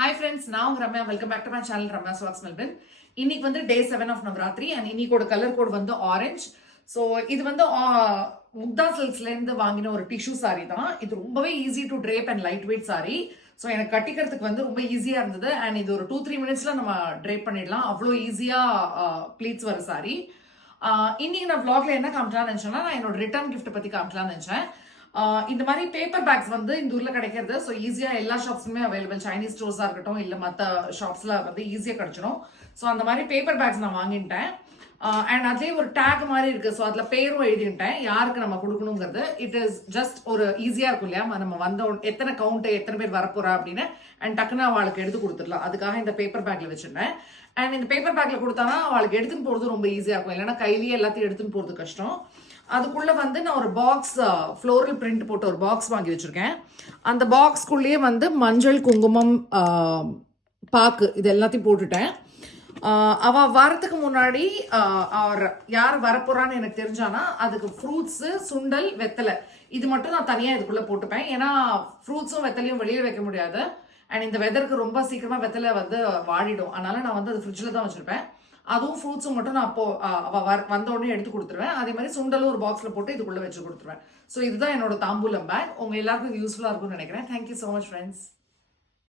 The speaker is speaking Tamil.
Hi friends, now Ramya. Welcome back to my channel Ramya Swags Melbourne. இன்னைக்கு வந்து டே 7 ஆஃப் நவராத்திரி அண்ட் இன்னைக்கோட கலர் கோட் வந்து ஆரஞ்ச். ஸோ இது வந்து முக்தா சில்க்ஸ்லேருந்து வாங்கின ஒரு டிஷ்யூ சாரி தான். இது ரொம்பவே easy to drape and light weight sorry. So எனக்கு கட்டிக்கிறதுக்கு வந்து ரொம்ப ஈஸியாக இருந்தது அண்ட் இது ஒரு 2-3 மினிட்ஸ்ல நம்ம ட்ரேப் பண்ணிடலாம். அவ்வளோ ஈஸியாக ப்ளீட்ஸ் வர சாரி. இன்னைக்கு நான் vlogல என்ன காமிக்கலாம்னு நினச்சேன்னா, நான் என்னோட ரிட்டர்ன் கிஃப்ட் பற்றி காமிக்கலாம்னு நினச்சேன். இந்த மாதிரி பேப்பர் பேக்ஸ் வந்து இந்த ஊர்ல கிடைக்கிறது. ஸோ ஈஸியா எல்லா ஷாப்ஸுமே அவைலபிள். சைனீஸ் ஸ்டோர்ஸா இருக்கட்டும், இல்ல மற்ற ஷாப்ஸ்ல வந்து ஈஸியா கிடைச்சிடும். ஸோ அந்த மாதிரி பேப்பர் பேக்ஸ் நான் வாங்கிட்டேன். அண்ட் அதே ஒரு டேக் மாதிரி இருக்கு. ஸோ அதுல பேரும் எழுதிட்டேன், யாருக்கு நம்ம கொடுக்கணுங்கிறது. இட் இஸ் ஜஸ்ட் ஒரு ஈஸியா இருக்கும் இல்லையா, நம்ம வந்த எத்தனை கவுண்ட், எத்தனை பேர் வரப்போறா அப்படின்னு அண்ட் டக்குன்னு அவளுக்கு எடுத்து கொடுத்துடலாம். அதுக்காக இந்த பேப்பர் பேக்ல வச்சிருந்தேன். அண்ட் இந்த பேப்பர் பேக்ல கொடுத்தானா அவளுக்கு எடுத்துன்னு போறது ரொம்ப ஈஸியா இருக்கும். இல்லைன்னா கையிலேயே எல்லாத்தையும் எடுத்துன்னு போறது கஷ்டம். அதுக்குள்ள வந்து நான் ஒரு பாக்ஸ் ஃப்ளோரல் பிரிண்ட் போட்டு ஒரு பாக்ஸ் வாங்கி வச்சிருக்கேன். அந்த பாக்ஸ்குள்ளேயே வந்து மஞ்சள், குங்குமம், பாக்கு இது எல்லாத்தையும் போட்டுட்டேன். அவ வரத்துக்கு முன்னாடி அவர் யார் வரப்போறான்னு எனக்கு தெரிஞ்சானா அதுக்கு ஃப்ரூட்ஸ், சுண்டல், வெத்தலை இது மட்டும் நான் தனியா இதுக்குள்ள போட்டுப்பேன். ஏன்னா ஃப்ரூட்ஸும் வெத்தலையும் வெளியே வைக்க முடியாது. அண்ட் இந்த வெதருக்கு ரொம்ப சீக்கிரமா வெத்தலை வந்து வாடிடும். அதனால நான் வந்து அது ஃப்ரிட்ஜில் தான் வச்சிருப்பேன். அதுவும் ஃப்ரூட்ஸும் மட்டும் நான் அப்போ வந்த உடனே எடுத்து கொடுத்துருவேன். அதே மாதிரி சுண்டலும் ஒரு பாக்ஸ்ல போட்டு இதுக்குள்ள வச்சு கொடுத்துருவேன். ஸோ இதுதான் என்னோட தாம்பூலம் பேக். உங்க எல்லாருக்கும் இது யூஸ்ஃபுல்லா இருக்கும்னு நினைக்கிறேன். Thank you so much friends.